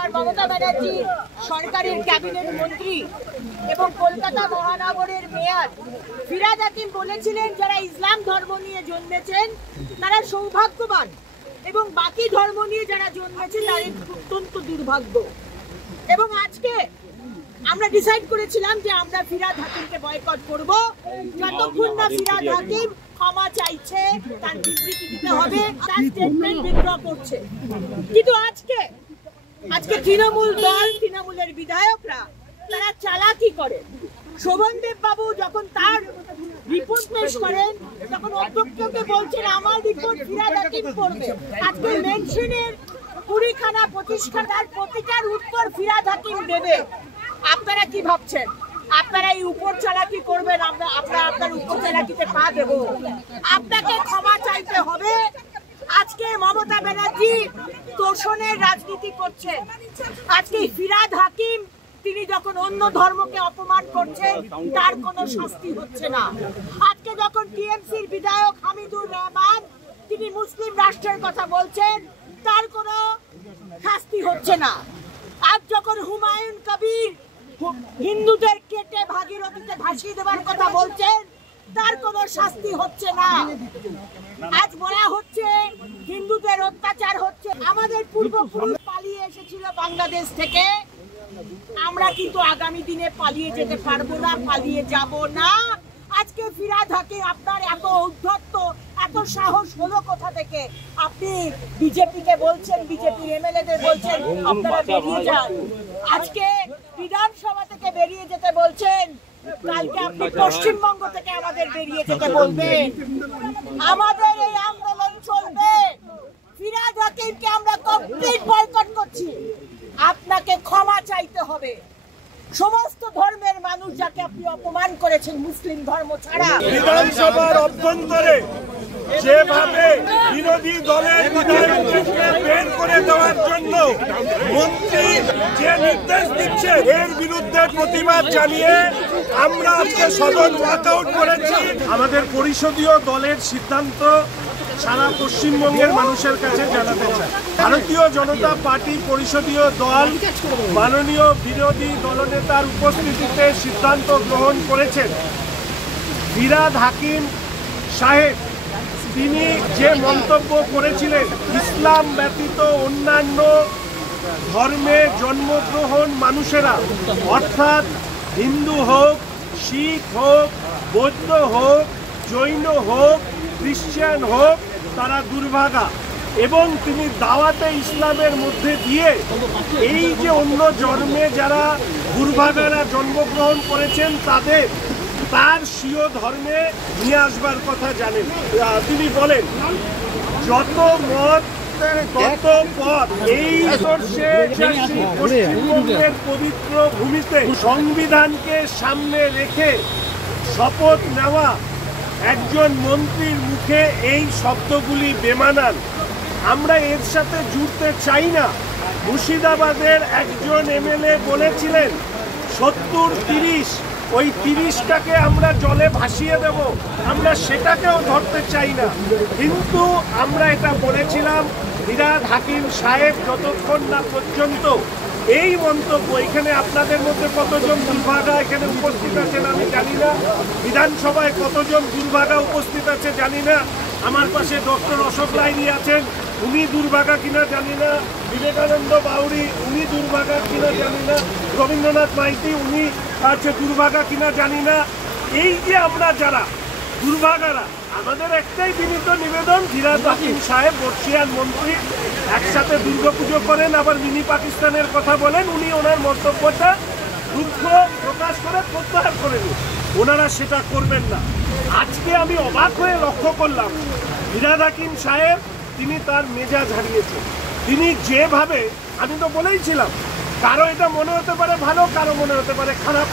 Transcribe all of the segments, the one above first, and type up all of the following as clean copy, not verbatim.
সরকার, মমতা ব্যানার্জির সরকারের ক্যাবিনেট মন্ত্রী এবং কলকাতা মহানগরের মেয়র ফিরহাদ হাকিম বলেছিলেন, যারা ইসলাম ধর্ম নিয়ে জন্মেছেন তারা সৌভাগ্যবান এবং বাকি ধর্ম নিয়ে যারা জন্মেছেন তাদের অত্যন্ত দুর্ভাগ্য। এবং আজকে আমরা ডিসাইড করেছিলাম যে আমরা ফিরহাদ হাকিমকে বয়কট করব যতক্ষণ না ফিরহাদ হাকিম ক্ষমা চাইছে, তার বিবৃতি দিতে হবে, তার স্টেটমেন্ট উইথড্র করছে। কিন্তু আজকে তৃণমূল দল, তৃণমূলের বিধায়করা তারা চালাকি করে। শোভনদেব বাবু যখন তার রিপোর্ট পেশ করেন তখন অধ্যক্ষকে বলছেন আমার রিপোর্ট ফিরহাদ হাকিম করবে। আজকে মেনশনের 20খানা 25খানার প্রতিটার উত্তর ফিরহাদ হাকিম দেবে। আপনারা কি ভাবছেন আপনারা এই উপর চালাকি করবেন? আমরা আপনার উপর চালাকিতে পা দেব? আপনাকে ক্ষমা চাইতে হবে। আজকে মমতা ব্যানার্জি তোষণের রাজনীতি করছেন। আজকে ফিরহাদ হাকিম তিনি যখন অন্য ধর্মকে অপমান করছেন তার কোনো শাস্তি হচ্ছে না। আজকে যখন টিএমসির বিধায়ক হামিদুর রহমান তিনি মুসলিম রাষ্ট্রের কথা বলছেন তার কোনো শাস্তি হচ্ছে না। আজ যখন হুমায়ুন কবির হিন্দুদের কেটে ভাগীরথীতে ভাসিয়ে দেওয়ার কথা বলছেন তার কোনো শাস্তি হচ্ছে না। আজ বলা হচ্ছে হিন্দুদের অত্যাচার হচ্ছে। আমাদের পূর্বপুরুষ পালিয়ে এসেছিল বাংলাদেশ থেকে, আমরা কিন্তু আগামী দিনে পালিয়ে যেতে পারবো না, পালিয়ে যাব না। আজকে ফিরহাদ হাকিম আপনার এত ঔদ্ধত্য, এত সাহস হলো কোথা থেকে? আপনি বিজেপিকে বলছেন, বিজেপি এমএলএদের বলছেন আপনারা বেরিয়ে যান। আজকে বিধানসভা থেকে বেরিয়ে যেতে বলছেন, কালকে আপনি পশ্চিমবঙ্গ থেকে আমাদের বেরিয়ে যেতে বলবেন। আমাদের এই আন্দোলন চলবে। ফিরহাদ হাকিমকে আমরা কমপ্লিট বয়কট করছি। আপনাকে ক্ষমা চাইতে হবে। সমস্ত ধর্মের মানুষ যাকে আপনি অপমান করেছেন মুসলিম ধর্ম ছাড়া। বিধানসভার অভ্যন্তরে যেভাবে বিরোধী দলের বিধায়কদেরকে বের করে দেওয়ার জন্য মন্ত্রী যে নির্দেশ দিচ্ছে এর বিরুদ্ধে প্রতিবাদ জানিয়ে আমরা আজকে সদন ওয়াকআউট করেছি। আমাদের পরিষদীয় দলের সিদ্ধান্ত সারা পশ্চিমবঙ্গের মানুষের কাছে জানাতে চাই। ভারতীয় জনতা পার্টি পরিষদীয় দল মাননীয় বিরোধী দলনেতার উপস্থিতিতে সিদ্ধান্ত গ্রহণ করেছেন, ফিরহাদ হাকিম সাহেব তিনি যে মন্তব্য করেছিলেন ইসলাম ব্যতীত অন্যান্য ধর্মে জন্মগ্রহণ মানুষেরা অর্থাৎ হিন্দু হোক, শিখ হোক, বৌদ্ধ হোক, জৈন হোক, খ্রিস্টান হোক, তারা দুর্ভাগা। এবং তিনি দাওয়াতে ইসলামের মধ্যে দিয়ে এই যে অন্য জন্মে যারা দুর্ভাগারা জন্মগ্রহণ করেছেন তাদের তার স্বীয় ধর্মে নিয়ে আসবার কথা জানেন। তিনি বলেন যত মত তত পথ। এই বর্ষে পশ্চিমবঙ্গের পবিত্র ভূমিতে সংবিধানকে সামনে রেখে শপথ নেওয়া একজন মন্ত্রীর মুখে এই শব্দগুলি বেমানান। আমরা এর সাথে জুড়তে চাই না। মুর্শিদাবাদের একজন এমএলএ বলেছিলেন 70-30, ওই 30টাকে আমরা জলে ভাসিয়ে দেব, আমরা সেটাকেও ধরতে চাই না। কিন্তু আমরা এটা বলেছিলাম ফিরহাদ হাকিম সাহেব যতক্ষণ না পর্যন্ত এই মন্তব্য, এখানে আপনাদের মধ্যে কতজন দুর্ভাগা এখানে উপস্থিত আছেন আমি জানি না, বিধানসভায় কতজন দুর্ভাগা উপস্থিত আছে জানি না, আমার পাশে ডক্টর অশোক লাহিড়ী আছেন, উনি দুর্ভাগা কিনা জানি না, বিবেকানন্দ বাউরি উনি দুর্ভাগা কিনা জানি না, রবীন্দ্রনাথ মাইতি উনি আছে দুর্ভাগা কিনা জানি না। এই যে আমরা যারা দুর্ভাগারা, আমাদের একটাই বিনীত নিবেদন, ফিরহাদ হাকিম সাহেব বর্ষিয়ান মন্ত্রী, একসাথে দুর্গাপুজো করেন আবার মিনি পাকিস্তানের কথা বলেন, উনি ওনার মন্তব্যটা দুঃখ প্রকাশ করে প্রত্যাহার করে নিন। ওনারা সেটা করবেন না। আজকে আমি অবাক হয়ে লক্ষ্য করলাম ফিরহাদ হাকিম সাহেব তিনি তার মেজাজ হারিয়েছেন। তিনি যেভাবে, আমি তো বলেইছিলাম কারো এটা মনে হতে পারে ভালো, কারো মনে হতে পারে খারাপ,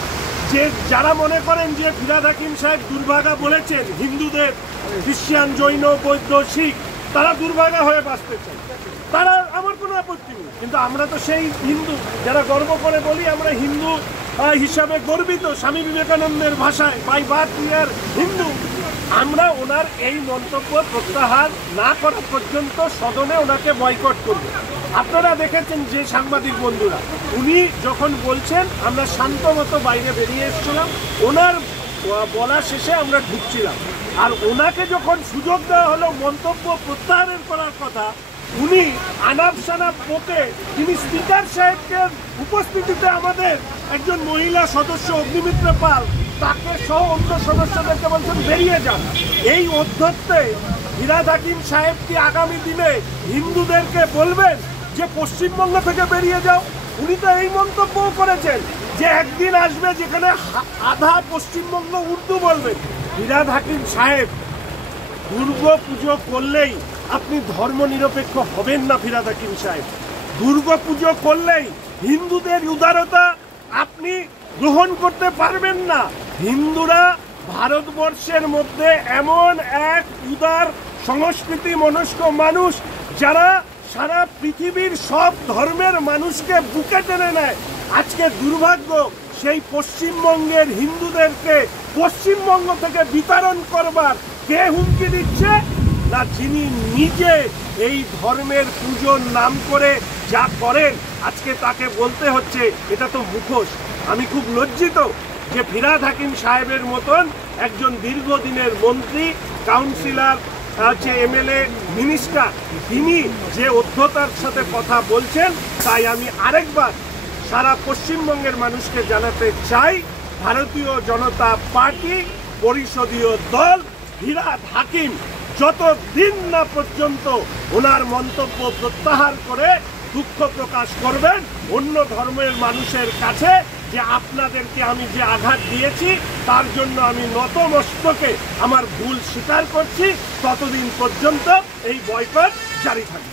যে যারা মনে করেন যে ফিরহাদ হাকিম সাহেব দুর্ভাগা বলেছেন হিন্দুদের, খ্রিস্টান, জৈন, বৌদ্ধ, শিখ, তারা দুর্ভাগা হয়ে বাঁচতে চায়, তারা আমার কোনো আপত্তি নেই। কিন্তু আমরা তো সেই হিন্দু যারা গর্ব করে বলি আমরা হিন্দু হিসাবে গর্বিত, স্বামী বিবেকানন্দের ভাষায় by birth we are Hindu. আমরা ওনার এই মন্তব্য প্রত্যাহার না করা পর্যন্ত সদনে ওনাকে বয়কট করব। আপনারা দেখেছেন যে সাংবাদিক বন্ধুরা, উনি যখন বলছেন আমরা শান্ত মতো বাইরে বেরিয়ে এসেছিলাম, ওনার বলা শেষে আমরা ঢুকছিলাম। আর ওনাকে যখন সুযোগ দেওয়া হলো মন্তব্য প্রত্যাহারের করার কথা, উনি আনাপ সানাপ বকে তিনি স্পিকার সাহেবকে উপস্থিতিতে আমাদের একজন মহিলা সদস্য অগ্নিমিত্র পাল তাকে সহ অন্য সদস্যদেরকে বলছেন বেরিয়ে যান। এই অধ্যত্তে ফিরহাদ হাকিম সাহেব কি আগামী দিনে হিন্দুদেরকে বলবেন যে পশ্চিমবঙ্গ থেকে বেরিয়ে যাও? উনি তো এই মন্তব্যও করেছেন যে একদিন আসবে যেখানে আধা পশ্চিমবঙ্গ উর্দু বলবেন। ফিরহাদ হাকিম সাহেব, দুর্গা পুজো করলেই আপনি ধর্ম নিরপেক্ষ হবেন না। ফিরহাদ হাকিম সাহেব, দুর্গা পুজো করলেই হিন্দুদের উদারতা আপনি গ্রহণ করতে পারবেন না। হিন্দুরা ভারতবর্ষের মধ্যে এমন এক উদার সংস্কৃতি মনস্ক মানুষ যারা সারা পৃথিবীর সব ধর্মের মানুষকে বুকে টেনে নেয়। আজকে দুর্ভাগ্য সেই পশ্চিমবঙ্গের হিন্দুদেরকে পশ্চিমবঙ্গ থেকে বিতাড়ন করবার কে হুমকি দিচ্ছে? না, যিনি নিজে এই ধর্মের পুজোর নাম করে যা করেন আজকে তাকে বলতে হচ্ছে এটা তো মুখোশ। আমি খুব লজ্জিত যে ফিরহাদ হাকিম সাহেবের মতন একজন দীর্ঘদিনের মন্ত্রী, কাউন্সিলর, এমএলএ, মিনিস্টার, তিনি যে অধ্যতার সাথে কথা বলছেন, তাই আমি আরেকবার সারা পশ্চিমবঙ্গের মানুষকে জানাতে চাই, ভারতীয় জনতা পার্টি পরিষদীয় দল ফিরহাদ হাকিম যতদিন না পর্যন্ত ওনার মন্তব্য প্রত্যাহার করে দুঃখ প্রকাশ করবেন অন্য ধর্মের মানুষের কাছে যে আপনাদেরকে আমি যে আঘাত দিয়েছি তার জন্য আমি নতমস্তকে আমার ভুল স্বীকার করছি, ততদিন পর্যন্ত এই বয়কট জারি থাকবে।